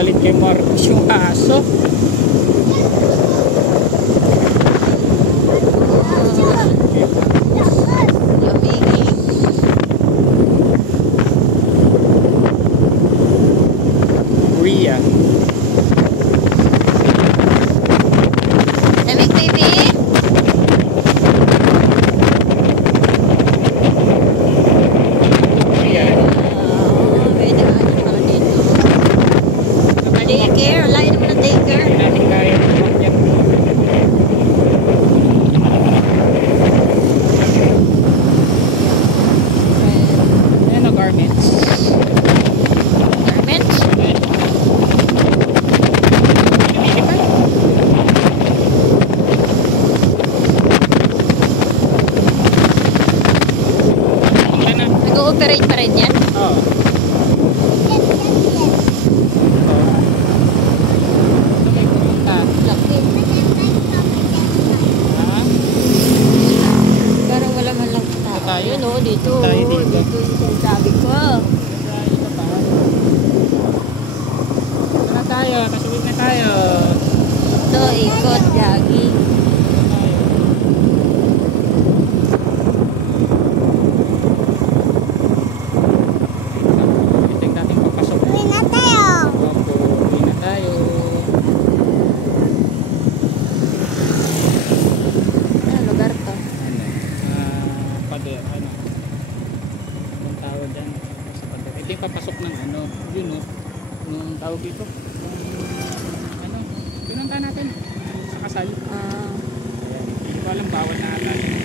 galit kay Marcos yung aso. Rhea. Lamig, baby? Rhea. Pwede ka naman dito. Daycare, layo naman ng daycare. Natin kaya umakyat. Ayan o, garments. Garments? Pinamili pa. Punta na. Nag-ooperate pa rin yan? Oo. Ito may pupunta. Laki. Ha? Parang wala man lang tao. tayo. Yun o, dito. Tayo dito. Dito yung sabi ko. Na tayo, kasuwin na tayo. Ito, ikot, jogging. Ito yung dating papasok. Uwi na tayo. Opo, uwi na tayo. Ano lugar to? Ano? Pader, ano? Anong tawag dyan? Sa pader. Ito yung papasok ng ano, yun o. Anong tawag dito? Ano? Pinunta natin. Sa kasal. Ah. Ayan. Hindi ko alam, bawal na ata.